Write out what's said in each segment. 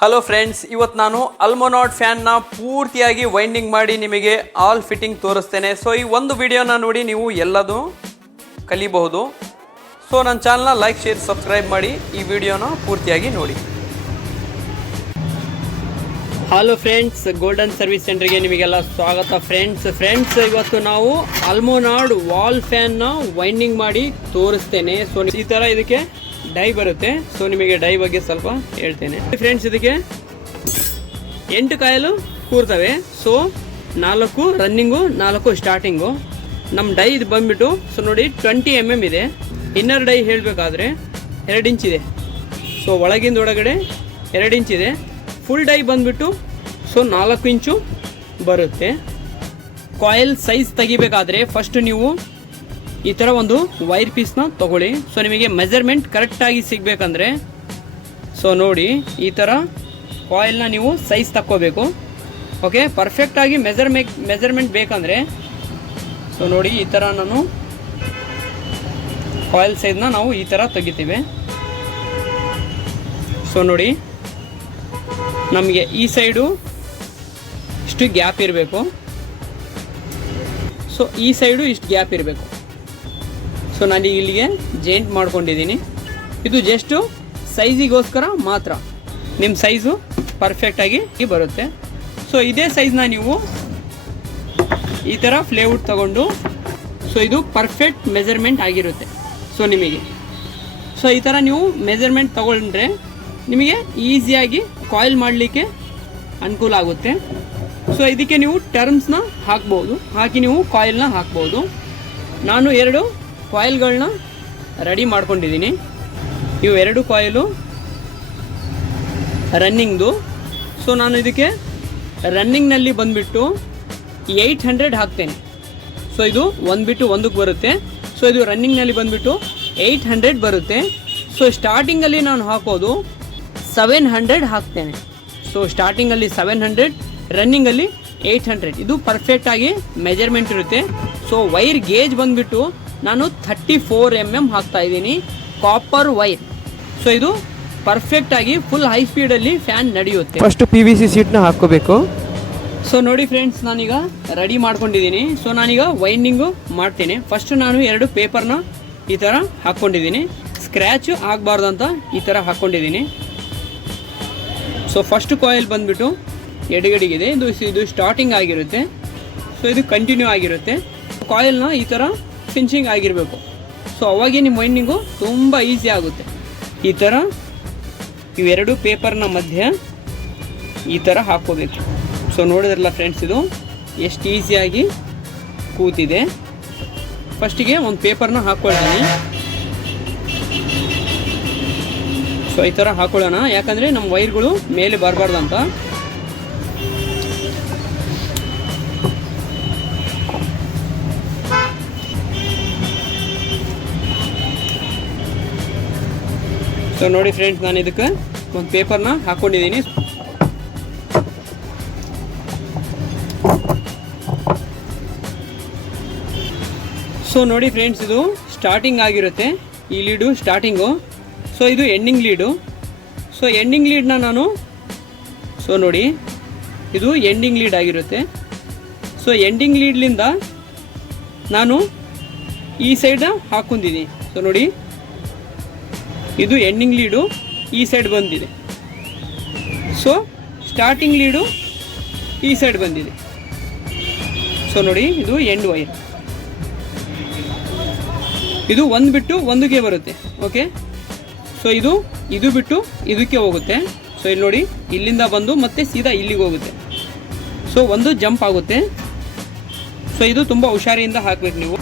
Hello friends ಇವತ್ತು ನಾನು ಅಲ್ಮೊನಾಟ್ ಫ್ಯಾನ್ನ ಪೂರ್ತಿಯಾಗಿ ವೈಂಡಿಂಗ್ ಮಾಡಿ ನಿಮಗೆ ಆಲ್ ಫಿಟ್ಟಿಂಗ್ ತೋರಿಸ್ತೇನೆ. ಸೊ ಈ ಒಂದು ವಿಡಿಯೋನ ನೋಡಿ ನೀವು ಎಲ್ಲದೂ ಕಲಿಬಹುದು. ಸೊ ನನ್ನ ಚಾನಲ್ನ ಲೈಕ್ ಶೇರ್ ಸಬ್ಸ್ಕ್ರೈಬ್ ಮಾಡಿ ಈ ವಿಡಿಯೋನ ಪೂರ್ತಿಯಾಗಿ ನೋಡಿ. ಹಲೋ ಫ್ರೆಂಡ್ಸ್ ಗೋಲ್ಡನ್ ಸರ್ವಿಸ್ ಸೆಂಟರ್ಗೆ ನಿಮಗೆಲ್ಲ ಸ್ವಾಗತ ಫ್ರೆಂಡ್ಸ್ ಫ್ರೆಂಡ್ಸ್ ಇವತ್ತು ನಾವು ಅಲ್ಮೋನಾಡ್ ವಾಲ್ ಫ್ಯಾನ್ನ ವೈಂಡಿಂಗ್ ಮಾಡಿ ತೋರಿಸ್ತೇನೆ. ಸೊ ಈ ಥರ ಇದಕ್ಕೆ ಡೈ ಬರುತ್ತೆ. ಸೊ ನಿಮಗೆ ಡೈ ಬಗ್ಗೆ ಸ್ವಲ್ಪ ಹೇಳ್ತೇನೆ. ಫ್ರೆಂಡ್ಸ್ ಇದಕ್ಕೆ ಎಂಟು ಕಾಯಲು ಕೂರ್ತವೆ. ಸೊ ನಾಲ್ಕು ರನ್ನಿಂಗು ನಾಲ್ಕು ಸ್ಟಾರ್ಟಿಂಗು ನಮ್ಮ ಡೈ ಇದು ಬಂದ್ಬಿಟ್ಟು ಸೊ ನೋಡಿ ಟ್ವೆಂಟಿ ಎಂ ಎಂ ಇದೆ. ಇನ್ನರ್ ಡೈ ಹೇಳಬೇಕಾದ್ರೆ ಎರಡು ಇಂಚ್ ಇದೆ. ಸೊ ಒಳಗಿಂದ ಒಳಗಡೆ ಎರಡು ಇಂಚ್ ಇದೆ. ಫುಲ್ ಡೈ ಬಂದ್ಬಿಟ್ಟು ಸೊ ನಾಲ್ಕು ಇಂಚು ಬರುತ್ತೆ. ಕಾಯಿಲ್ ಸೈಜ್ ತೆಗಿಬೇಕಾದ್ರೆ ಫಸ್ಟ್ ನೀವು ಈ ಥರ ಒಂದು ವೈರ್ ಪೀಸ್ನ ತಗೊಳ್ಳಿ. ಸೊ ನಿಮಗೆ ಮೆಜರ್ಮೆಂಟ್ ಕರೆಕ್ಟಾಗಿ ಸಿಗಬೇಕಂದ್ರೆ ಸೊ ನೋಡಿ, ಈ ಥರ ಕಾಯಿಲ್ನ ನೀವು ಸೈಜ್ ತಕ್ಕೋಬೇಕು. ಓಕೆ ಪರ್ಫೆಕ್ಟಾಗಿ ಮೆಜರ್ಮೆ ಮೆಜರ್ಮೆಂಟ್ ಬೇಕಂದರೆ ಸೊ ನೋಡಿ, ಈ ಥರ ನಾನು ಕಾಯಿಲ್ ಸೈಜ್ನ ನಾವು ಈ ಥರ ತೆಗಿತೀವಿ. ಸೊ ನೋಡಿ, ನಮಗೆ ಈ ಸೈಡು ಇಷ್ಟು ಗ್ಯಾಪ್ ಇರಬೇಕು. ಸೊ ಈ ಸೈಡು ಇಷ್ಟು ಗ್ಯಾಪ್ ಇರಬೇಕು. ಸೊ ನಾನು ಇಲ್ಲಿಗೆ ಜೇಂಟ್ ಮಾಡ್ಕೊಂಡಿದ್ದೀನಿ. ಇದು ಜಸ್ಟು ಸೈಜಿಗೋಸ್ಕರ ಮಾತ್ರ. ನಿಮ್ಮ ಸೈಜು ಪರ್ಫೆಕ್ಟಾಗಿ ಬರುತ್ತೆ. ಸೊ ಇದೇ ಸೈಜ್ನ ನೀವು ಈ ಥರ ಫ್ಲೇವುಡ್ ತಗೊಂಡು ಸೊ ಇದು ಪರ್ಫೆಕ್ಟ್ ಮೆಜರ್ಮೆಂಟ್ ಆಗಿರುತ್ತೆ. ಸೊ ನಿಮಗೆ. ಸೊ ಈ ಥರ ನೀವು ಮೆಜರ್ಮೆಂಟ್ ತಗೊಂಡ್ರೆ ನಿಮಗೆ ಈಸಿಯಾಗಿ ಕಾಯಿಲ್ ಮಾಡಲಿಕ್ಕೆ ಅನುಕೂಲ ಆಗುತ್ತೆ. ಸೊ ಇದಕ್ಕೆ ನೀವು ಟರ್ಮ್ಸ್ನ ಹಾಕ್ಬೋದು. ಹಾಕಿ ನೀವು ಕಾಯಿಲ್ನ ಹಾಕ್ಬೋದು. ನಾನು ಎರಡು ಕಾಯಿಲ್ಗಳನ್ನ ರೆಡಿ ಮಾಡ್ಕೊಂಡಿದ್ದೀನಿ. ಇವೆರಡು ಕಾಯಿಲು ರನ್ನಿಂಗ್ದು ಸೊ ನಾನು ಇದಕ್ಕೆ ರನ್ನಿಂಗ್ನಲ್ಲಿ ಬಂದುಬಿಟ್ಟು ಏಯ್ಟ್ ಹಂಡ್ರೆಡ್ ಹಾಕ್ತೇನೆ. ಸೊ ಇದು ಒಂದು ಬಿಟ್ಟು ಒಂದಕ್ಕೆ ಬರುತ್ತೆ. ಸೊ ಇದು ರನ್ನಿಂಗ್ನಲ್ಲಿ ಬಂದುಬಿಟ್ಟು ಏಯ್ಟ್ ಹಂಡ್ರೆಡ್ ಬರುತ್ತೆ. ಸೊ ಸ್ಟಾರ್ಟಿಂಗಲ್ಲಿ ನಾನು ಹಾಕೋದು ಸೆವೆನ್ ಹಂಡ್ರೆಡ್ ಹಾಕ್ತೇನೆ. ಸೊ ಸ್ಟಾರ್ಟಿಂಗಲ್ಲಿ ಸೆವೆನ್ ಹಂಡ್ರೆಡ್ ರನ್ನಿಂಗಲ್ಲಿ ಏಯ್ಟ್ ಹಂಡ್ರೆಡ್ ಇದು ಪರ್ಫೆಕ್ಟಾಗಿ ಮೆಜರ್ಮೆಂಟ್ ಇರುತ್ತೆ. ಸೊ ವೈರ್ ಗೇಜ್ ಬಂದುಬಿಟ್ಟು ನಾನು ಥರ್ಟಿ ಫೋರ್ ಎಂ ಎಂ ಹಾಕ್ತಾ ಇದ್ದೀನಿ. ಕಾಪರ್ ವೈರ್ ಸೊ ಇದು ಪರ್ಫೆಕ್ಟಾಗಿ ಫುಲ್ ಹೈ ಸ್ಪೀಡಲ್ಲಿ ಫ್ಯಾನ್ ನಡೆಯುತ್ತೆ. ಫಸ್ಟ್ ಪಿ ವಿ ಸಿ ಸೀಟ್ನ ಹಾಕೋಬೇಕು ಸೊ ನೋಡಿ ಫ್ರೆಂಡ್ಸ್ ನಾನೀಗ ರೆಡಿ ಮಾಡ್ಕೊಂಡಿದ್ದೀನಿ. ಸೊ ನಾನೀಗ ವೈಂಡಿಂಗು ಮಾಡ್ತೀನಿ. ಫಸ್ಟ್ ನಾನು ಎರಡು ಪೇಪರ್ನ ಈ ಥರ ಹಾಕ್ಕೊಂಡಿದ್ದೀನಿ. ಸ್ಕ್ರ್ಯಾಚು ಆಗಬಾರ್ದು ಅಂತ ಈ ಥರ ಹಾಕ್ಕೊಂಡಿದ್ದೀನಿ. ಸೊ ಫಸ್ಟ್ ಕಾಯಿಲ್ ಬಂದುಬಿಟ್ಟು ಎಡಗಡೆಗಿದೆ. ಇದು ಇದು ಸ್ಟಾರ್ಟಿಂಗ್ ಆಗಿರುತ್ತೆ. ಸೊ ಇದು ಕಂಟಿನ್ಯೂ ಆಗಿರುತ್ತೆ. ಕಾಯಿಲ್ನ ಈ ಥರ ಫಿನಿಶಿಂಗ್ ಆಗಿರಬೇಕು. ಸೊ ಅವಾಗೇ ನಿಮ್ಮ ವೈಂಡಿಂಗು ತುಂಬ ಈಸಿ ಆಗುತ್ತೆ. ಈ ಥರ ಇವೆರಡು ಪೇಪರ್ನ ಮಧ್ಯೆ ಈ ಥರ ಹಾಕೋಬೇಕು ಸೊ ನೋಡಿದ್ರಲ್ಲ ಫ್ರೆಂಡ್ಸ್ ಇದು ಎಷ್ಟು ಈಸಿಯಾಗಿ ಕೂತಿದೆ. ಫಸ್ಟಿಗೆ ಒಂದು ಪೇಪರ್ನ ಹಾಕ್ಕೊಳ್ತೀನಿ. ಸೊ ಈ ಥರ ಹಾಕೊಳ್ಳೋಣ ಯಾಕಂದರೆ ನಮ್ಮ ವೈರ್ಗಳು ಮೇಲೆ ಬರಬಾರ್ದು ಸೊ ನೋಡಿ ಫ್ರೆಂಡ್ಸ್ ನಾನು ಇದಕ್ಕೆ ಒಂದು ಪೇಪರ್ನ ಹಾಕ್ಕೊಂಡಿದ್ದೀನಿ ಸೊ ನೋಡಿ ಫ್ರೆಂಡ್ಸ್ ಇದು ಸ್ಟಾರ್ಟಿಂಗ್ ಆಗಿರುತ್ತೆ. ಈ ಲೀಡು ಸ್ಟಾರ್ಟಿಂಗು ಸೊ ಇದು ಎಂಡಿಂಗ್ ಲೀಡು ಸೊ ಎಂಡಿಂಗ್ ಲೀಡ್ನ ನಾನು ಸೊ ನೋಡಿ, ಇದು ಎಂಡಿಂಗ್ ಲೀಡ್ ಆಗಿರುತ್ತೆ. ಸೊ ಎಂಡಿಂಗ್ ಲೀಡ್ಲಿಂದ ನಾನು ಈ ಸೈಡ್ ಹಾಕೊಂಡಿದ್ದೀನಿ. ಸೊ ನೋಡಿ. ಇದು ಎಂಡಿಂಗ್ ಲೀಡು ಈ ಸೈಡ್ ಬಂದಿದೆ. ಸೊ ಸ್ಟಾರ್ಟಿಂಗ್ ಲೀಡು ಈ ಸೈಡ್ ಬಂದಿದೆ. ಸೊ ನೋಡಿ, ಇದು ಎಂಡ್ ವೈರ್ ಇದು ಒಂದು ಬಿಟ್ಟು ಒಂದಕ್ಕೆ ಬರುತ್ತೆ ಓಕೆ ಸೊ ಇದು ಇದು ಬಿಟ್ಟು ಇದಕ್ಕೆ ಹೋಗುತ್ತೆ. ಸೊ ಇಲ್ಲಿ ನೋಡಿ, ಇಲ್ಲಿಂದ ಬಂದು ಮತ್ತೆ ಸೀದಾ ಇಲ್ಲಿಗೆ ಹೋಗುತ್ತೆ. ಸೊ ಒಂದು ಜಂಪ್ ಆಗುತ್ತೆ. ಸೊ ಇದು ತುಂಬ ಹುಷಾರಿಯಿಂದ ಹಾಕ್ಬೇಕು ನೀವು.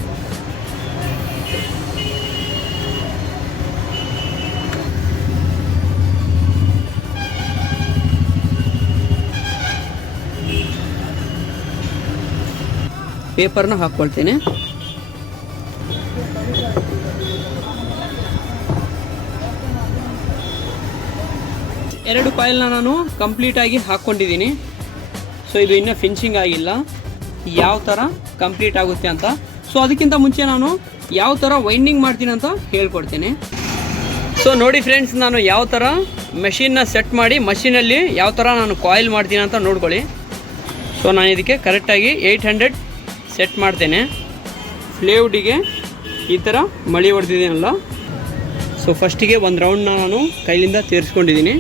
ಪೇಪರ್ನ ಹಾಕ್ಕೊಳ್ತೇನೆ. ಎರಡು ಕಾಯಿಲ್ನ ನಾನು ಕಂಪ್ಲೀಟಾಗಿ ಹಾಕ್ಕೊಂಡಿದ್ದೀನಿ. ಸೊ ಇದು ಇನ್ನೂ ಫಿನಿಶಿಂಗ್ ಆಗಿಲ್ಲ. ಯಾವ ಥರ ಕಂಪ್ಲೀಟ್ ಆಗುತ್ತೆ ಅಂತ. ಸೊ ಅದಕ್ಕಿಂತ ಮುಂಚೆ ನಾನು ಯಾವ ಥರ ವೈಂಡಿಂಗ್ ಮಾಡ್ತೀನಿ ಅಂತ ಹೇಳ್ಕೊಡ್ತೇನೆ. ಸೊ ನೋಡಿ ಫ್ರೆಂಡ್ಸ್ ನಾನು ಯಾವ ಥರ ಮೆಷಿನ್ನ ಸೆಟ್ ಮಾಡಿ ಮಷಿನಲ್ಲಿ ಯಾವ ಥರ ನಾನು ಕಾಯಿಲ್ ಮಾಡ್ತೀನಿ ಅಂತ ನೋಡ್ಕೊಳ್ಳಿ. ಸೊ ನಾನು ಇದಕ್ಕೆ ಕರೆಕ್ಟಾಗಿ ಏಯ್ಟ್ ಹಂಡ್ರೆಡ್ ಸೆಟ್ ಮಾಡ್ತೇನೆ. ಫ್ಲೇವ್ಡಿಗೆ ಈ ಥರ ಮಳಿ ಹೊಡೆದಿದ್ದೀನಲ್ಲ ಸೊ ಫಸ್ಟಿಗೆ ಒಂದು ರೌಂಡ್ನ ನಾನು ಕೈಲಿಂದ ತೀರಿಸ್ಕೊಂಡಿದ್ದೀನಿ.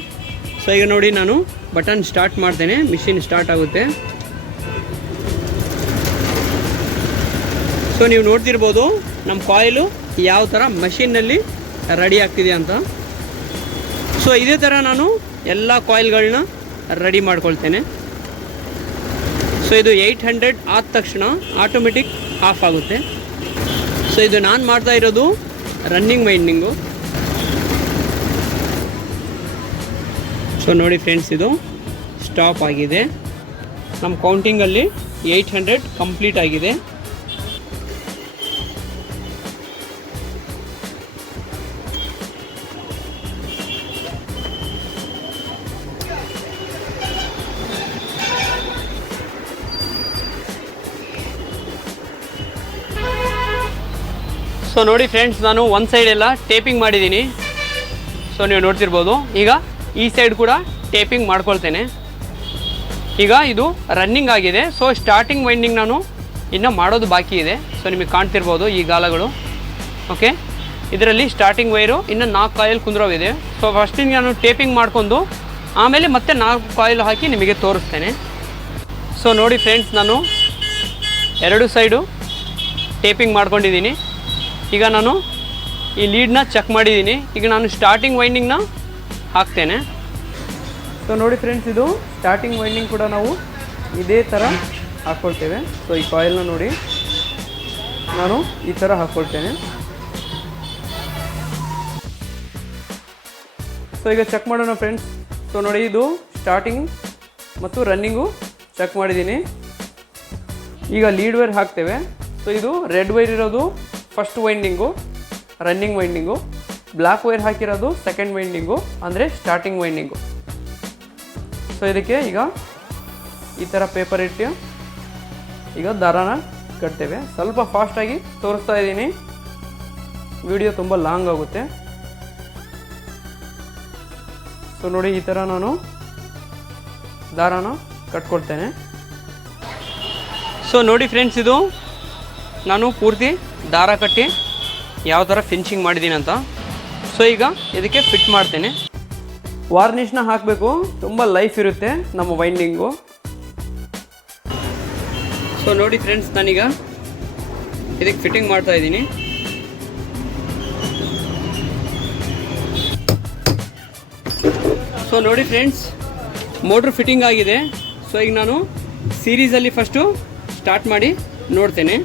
ಸೊ ಈಗ ನೋಡಿ ನಾನು ಬಟನ್ ಸ್ಟಾರ್ಟ್ ಮಾಡ್ತೇನೆ. ಮಿಷಿನ್ ಸ್ಟಾರ್ಟ್ ಆಗುತ್ತೆ. ಸೊ ನೀವು ನೋಡ್ತಿರ್ಬೋದು ನಮ್ಮ ಕಾಯಿಲು ಯಾವ ಥರ ಮಷಿನ್ನಲ್ಲಿ ರೆಡಿ ಆಗ್ತಿದೆ ಅಂತ. ಸೊ ಇದೇ ಥರ ನಾನು ಎಲ್ಲ ಕಾಯಿಲ್ಗಳನ್ನ ರೆಡಿ ಮಾಡ್ಕೊಳ್ತೇನೆ. ಸೊ ಇದು ಏಯ್ಟ್ ಹಂಡ್ರೆಡ್ ಆದ ತಕ್ಷಣ ಆಟೋಮೆಟಿಕ್ ಆಫ್ ಆಗುತ್ತೆ. ಸೊ ಇದು ನಾನು ಮಾಡ್ತಾ ಇರೋದು ರನ್ನಿಂಗ್ ವೈಂಡಿಂಗು ಸೊ ನೋಡಿ ಫ್ರೆಂಡ್ಸ್ ಇದು ಸ್ಟಾಪ್ ಆಗಿದೆ. ನಮ್ಮ ಕೌಂಟಿಂಗಲ್ಲಿ ಏಯ್ಟ್ ಹಂಡ್ರೆಡ್ ಕಂಪ್ಲೀಟ್ ಆಗಿದೆ. ಸೊ ನೋಡಿ ಫ್ರೆಂಡ್ಸ್ ನಾನು ಒಂದು ಸೈಡ್ ಎಲ್ಲ ಟೇಪಿಂಗ್ ಮಾಡಿದ್ದೀನಿ. ಸೊ ನೀವು ನೋಡ್ತಿರ್ಬೋದು. ಈಗ ಈ ಸೈಡ್ ಕೂಡ ಟೇಪಿಂಗ್ ಮಾಡ್ಕೊಳ್ತೇನೆ. ಈಗ ಇದು ರನ್ನಿಂಗ್ ಆಗಿದೆ. ಸೊ ಸ್ಟಾರ್ಟಿಂಗ್ ವೈಂಡಿಂಗ್ ನಾನು ಇನ್ನೂ ಮಾಡೋದು ಬಾಕಿ ಇದೆ. ಸೊ ನಿಮಗೆ ಕಾಣ್ತಿರ್ಬೋದು ಈ ಗಾಲಗಳು. ಓಕೆ ಇದರಲ್ಲಿ ಸ್ಟಾರ್ಟಿಂಗ್ ವೈರು ಇನ್ನು ನಾಲ್ಕು ಕಾಯಿಲ್ ಕುಂದ್ರೋವಿದೆ. ಸೊ ಫಸ್ಟಿಂದ ನಾನು ಟೇಪಿಂಗ್ ಮಾಡ್ಕೊಂಡು ಆಮೇಲೆ ಮತ್ತೆ ನಾಲ್ಕು ಕಾಯಿಲ್ ಹಾಕಿ ನಿಮಗೆ ತೋರಿಸ್ತೇನೆ. ಸೊ ನೋಡಿ ಫ್ರೆಂಡ್ಸ್ ನಾನು ಎರಡು ಸೈಡು ಟೇಪಿಂಗ್ ಮಾಡ್ಕೊಂಡಿದ್ದೀನಿ. ಈಗ ನಾನು ಈ ಲೀಡ್ನ ಚೆಕ್ ಮಾಡಿದ್ದೀನಿ. ಈಗ ನಾನು ಸ್ಟಾರ್ಟಿಂಗ್ ವೈಂಡಿಂಗ್ನ ಹಾಕ್ತೇನೆ. ಸೊ ನೋಡಿ ಫ್ರೆಂಡ್ಸ್ ಇದು ಸ್ಟಾರ್ಟಿಂಗ್ ವೈಂಡಿಂಗ್ ಕೂಡ ನಾವು ಇದೇ ಥರ ಹಾಕ್ಕೊಳ್ತೇವೆ ಸೊ ಈ ಕಾಯಿಲ್ನ ನೋಡಿ. ನಾನು ಈ ಥರ ಹಾಕ್ಕೊಳ್ತೇನೆ ಸೊ ಈಗ ಚೆಕ್ ಮಾಡೋಣ ಫ್ರೆಂಡ್ಸ್ ಸೊ ನೋಡಿ ಇದು ಸ್ಟಾರ್ಟಿಂಗ್ ಮತ್ತು ರನ್ನಿಂಗು ಚೆಕ್ ಮಾಡಿದ್ದೀನಿ. ಈಗ ಲೀಡ್ ವೈರ್ ಹಾಕ್ತೇವೆ. ಸೊ ಇದು ರೆಡ್ ವೈರ್ ಇರೋದು first winding running winding black wire ಹಾಕಿರೋದು ಸೆಕೆಂಡ್ ವೈಂಡಿಂಗು ಅಂದರೆ ಸ್ಟಾರ್ಟಿಂಗ್ ವೈಂಡಿಂಗು ಸೊ ಇದಕ್ಕೆ ಈಗ ಈ ಥರ ಪೇಪರ್ ಇಟ್ಟು ಈಗ ದಾರಾನ ಕಟ್ತೇವೆ. ಸ್ವಲ್ಪ ಫಾಸ್ಟಾಗಿ ತೋರಿಸ್ತಾ ಇದ್ದೀನಿ. ವಿಡಿಯೋ ತುಂಬ ಲಾಂಗ್ ಆಗುತ್ತೆ. ಸೊ ನೋಡಿ ಈ ಥರ ನಾನು ದಾರಾನ ಕಟ್ಕೊಳ್ತೇನೆ. ಸೊ ನೋಡಿ ಫ್ರೆಂಡ್ಸ್ ಇದು ನಾನು ಪೂರ್ತಿ ದಾರ ಕಟ್ಟಿ ಯಾವ ಥರ ಫಿನಿಶಿಂಗ್ ಮಾಡಿದ್ದೀನಿ ಅಂತ. ಸೊ ಈಗ ಇದಕ್ಕೆ ಫಿಟ್ ಮಾಡ್ತೇನೆ. ವಾರ್ನಿಷ್ನ ಹಾಕಬೇಕು. ತುಂಬ ಲೈಫ್ ಇರುತ್ತೆ ನಮ್ಮ ವೈಂಡಿಂಗು ಸೊ ನೋಡಿ ಫ್ರೆಂಡ್ಸ್ ನಾನೀಗ ಇದಕ್ಕೆ ಫಿಟ್ಟಿಂಗ್ ಮಾಡ್ತಾ ಇದ್ದೀನಿ. ಸೊ ನೋಡಿ ಫ್ರೆಂಡ್ಸ್ ಮೋಟ್ರ್ ಫಿಟ್ಟಿಂಗ್ ಆಗಿದೆ. ಸೊ ಈಗ ನಾನು ಸೀರೀಸಲ್ಲಿ ಫಸ್ಟು ಸ್ಟಾರ್ಟ್ ಮಾಡಿ ನೋಡ್ತೇನೆ.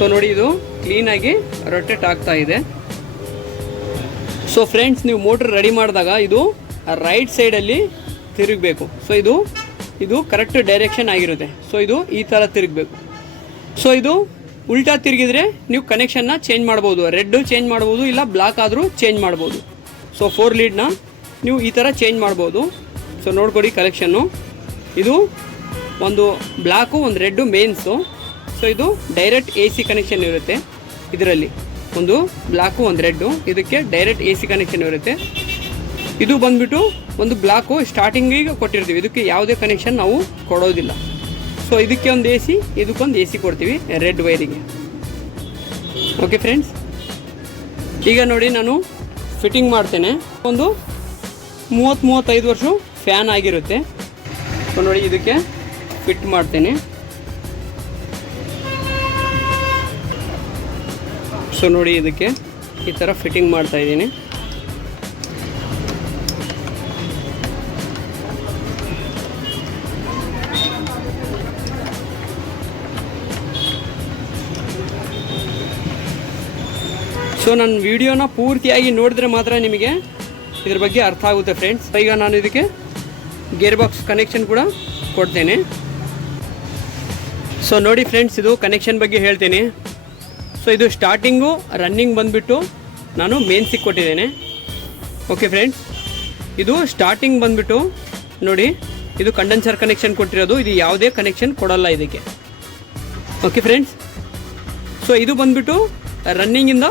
ಸೊ ನೋಡಿ ಇದು ಕ್ಲೀನಾಗಿ ರೊಟೇಟ್ ಆಗ್ತಾ ಇದೆ. ಸೊ ಫ್ರೆಂಡ್ಸ್ ನೀವು ಮೋಟ್ರ್ ರೆಡಿ ಮಾಡಿದಾಗ ಇದು ರೈಟ್ ಸೈಡಲ್ಲಿ ತಿರುಗಬೇಕು. ಸೊ ಇದು ಇದು ಕರೆಕ್ಟ್ ಡೈರೆಕ್ಷನ್ ಆಗಿರುತ್ತೆ. ಸೊ ಇದು ಈ ಥರ ತಿರುಗಬೇಕು. ಸೊ ಇದು ಉಲ್ಟಾ ತಿರುಗಿದ್ರೆ ನೀವು ಕನೆಕ್ಷನ್ನ ಚೇಂಜ್ ಮಾಡ್ಬೋದು. ರೆಡ್ ಚೇಂಜ್ ಮಾಡ್ಬೋದು, ಇಲ್ಲ ಬ್ಲಾಕ್ ಆದರೂ ಚೇಂಜ್ ಮಾಡ್ಬೋದು. ಸೊ ಫೋರ್ ಲೀಡ್ನ ನೀವು ಈ ಥರ ಚೇಂಜ್ ಮಾಡ್ಬೋದು. ಸೊ ನೋಡ್ಕೊಡಿ ಕಲೆಕ್ಷನ್ನು ಇದು ಒಂದು ಬ್ಲ್ಯಾಕು ಒಂದು ರೆಡ್ಡು ಮೇನ್ಸು ಸೊ ಇದು ಡೈರೆಕ್ಟ್ ಎ ಸಿ ಕನೆಕ್ಷನ್ ಇರುತ್ತೆ. ಇದರಲ್ಲಿ ಒಂದು ಬ್ಲಾಕು, ಒಂದು ರೆಡ್ಡು. ಇದಕ್ಕೆ ಡೈರೆಕ್ಟ್ ಎ ಸಿ ಕನೆಕ್ಷನ್ ಇರುತ್ತೆ. ಇದು ಬಂದ್ಬಿಟ್ಟು ಒಂದು ಬ್ಲಾಕು ಸ್ಟಾರ್ಟಿಂಗಿಗೆ ಕೊಟ್ಟಿರ್ತೀವಿ. ಇದಕ್ಕೆ ಯಾವುದೇ ಕನೆಕ್ಷನ್ ನಾವು ಕೊಡೋದಿಲ್ಲ. ಸೊ ಇದಕ್ಕೆ ಒಂದು ಎ ಸಿ ಇದಕ್ಕೊಂದು ಎ ಸಿ ಕೊಡ್ತೀವಿ, ರೆಡ್ ವೈರಿಗೆ. ಓಕೆ ಫ್ರೆಂಡ್ಸ್ ಈಗ ನೋಡಿ ನಾನು ಫಿಟ್ಟಿಂಗ್ ಮಾಡ್ತೇನೆ. ಒಂದು ಮೂವತ್ತು ಮೂವತ್ತೈದು ವರ್ಷ ಫ್ಯಾನ್ ಆಗಿರುತ್ತೆ. ಸೊ ನೋಡಿ ಇದಕ್ಕೆ ಫಿಟ್ ಮಾಡ್ತೇನೆ. ಸೊ ನೋಡಿ ಇದಕ್ಕೆ ಈ ಥರ ಫಿಟ್ಟಿಂಗ್ ಮಾಡ್ತಾ ಇದ್ದೀನಿ. ಸೊ ನನ್ನ ವಿಡಿಯೋನ ಪೂರ್ತಿಯಾಗಿ ನೋಡಿದ್ರೆ ಮಾತ್ರ ನಿಮಗೆ ಇದ್ರ ಬಗ್ಗೆ ಅರ್ಥ ಆಗುತ್ತೆ ಫ್ರೆಂಡ್ಸ್ ಈಗ ನಾನು ಇದಕ್ಕೆ ಗೇರ್ ಬಾಕ್ಸ್ ಕನೆಕ್ಷನ್ ಕೂಡ ಕೊಡ್ತೇನೆ. ಸೊ ನೋಡಿ ಫ್ರೆಂಡ್ಸ್ ಇದು ಕನೆಕ್ಷನ್ ಬಗ್ಗೆ ಹೇಳ್ತೇನೆ. ಸೊ ಇದು ಸ್ಟಾರ್ಟಿಂಗು ರನ್ನಿಂಗ್ ಬಂದುಬಿಟ್ಟು ನಾನು ಮೇನ್ಸಿಗೆ ಕೊಟ್ಟಿದ್ದೇನೆ. ಓಕೆ ಫ್ರೆಂಡ್ಸ್ ಇದು ಸ್ಟಾರ್ಟಿಂಗ್ ಬಂದುಬಿಟ್ಟು, ನೋಡಿ, ಇದು ಕಂಡೆನ್ಸರ್ ಕನೆಕ್ಷನ್ ಕೊಟ್ಟಿರೋದು. ಇದು ಯಾವುದೇ ಕನೆಕ್ಷನ್ ಕೊಡಲ್ಲ ಇದಕ್ಕೆ. ಓಕೆ ಫ್ರೆಂಡ್ಸ್ ಸೊ ಇದು ಬಂದುಬಿಟ್ಟು ರನ್ನಿಂಗಿಂದ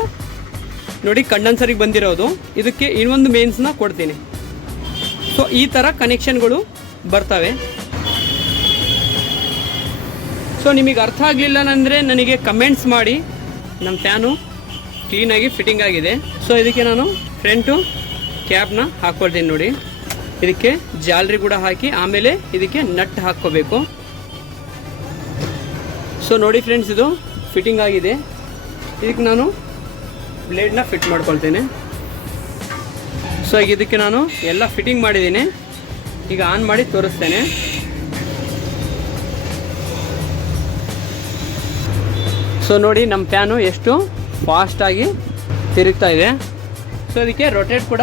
ನೋಡಿ ಕಂಡೆನ್ಸರಿಗೆ ಬಂದಿರೋದು. ಇದಕ್ಕೆ ಇನ್ನೊಂದು ಮೇನ್ಸ್ನ ಕೊಡ್ತೀನಿ. ಸೊ ಈ ಥರ ಕನೆಕ್ಷನ್ಗಳು ಬರ್ತವೆ. ಸೊ ನಿಮಗೆ ಅರ್ಥ ಆಗಲಿಲ್ಲ ಅಂದರೆ ನನಗೆ ಕಮೆಂಟ್ಸ್ ಮಾಡಿ. ನಮ್ಮ ಫ್ಯಾನು ಕ್ಲೀನಾಗಿ ಫಿಟ್ಟಿಂಗ್ ಆಗಿದೆ. ಸೊ ಇದಕ್ಕೆ ನಾನು ಫ್ರಂಟು ಕ್ಯಾಬ್ನ ಹಾಕ್ಕೊಳ್ತೀನಿ ನೋಡಿ. ಇದಕ್ಕೆ ಜಾಲರಿ ಕೂಡ ಹಾಕಿ, ಆಮೇಲೆ ಇದಕ್ಕೆ ನಟ್ ಹಾಕ್ಕೋಬೇಕು. ಸೊ ನೋಡಿ ಫ್ರೆಂಡ್ಸ್ ಇದು ಫಿಟ್ಟಿಂಗ್ ಆಗಿದೆ. ಇದಕ್ಕೆ ನಾನು ಬ್ಲೇಡ್ನ ಫಿಟ್ ಮಾಡ್ಕೊಳ್ತೇನೆ. ಸೊ ಈಗ ಇದಕ್ಕೆ ನಾನು ಎಲ್ಲ ಫಿಟ್ಟಿಂಗ್ ಮಾಡಿದ್ದೀನಿ. ಈಗ ಆನ್ ಮಾಡಿ ತೋರಿಸ್ತೇನೆ. ಸೊ ನೋಡಿ ನಮ್ಮ ಫ್ಯಾನು ಎಷ್ಟು ಫಾಸ್ಟಾಗಿ ತಿರುಗ್ತಾ ಇದೆ. ಸೊ ಅದಕ್ಕೆ ರೊಟೇಟ್ ಕೂಡ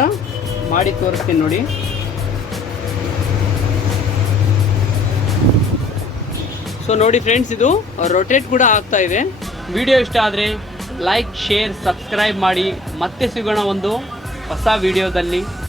ಮಾಡಿ ತೋರಿಸ್ತೀನಿ ನೋಡಿ. ಸೊ ನೋಡಿ ಫ್ರೆಂಡ್ಸ್ ಇದು ರೊಟೇಟ್ ಕೂಡ ಆಗ್ತಾ ಇದೆ. ವಿಡಿಯೋ ಇಷ್ಟ ಆದರೆ ಲೈಕ್ ಶೇರ್ ಸಬ್ಸ್ಕ್ರೈಬ್ ಮಾಡಿ. ಮತ್ತೆ ಸಿಗೋಣ ಒಂದು ಹೊಸ ವಿಡಿಯೋದಲ್ಲಿ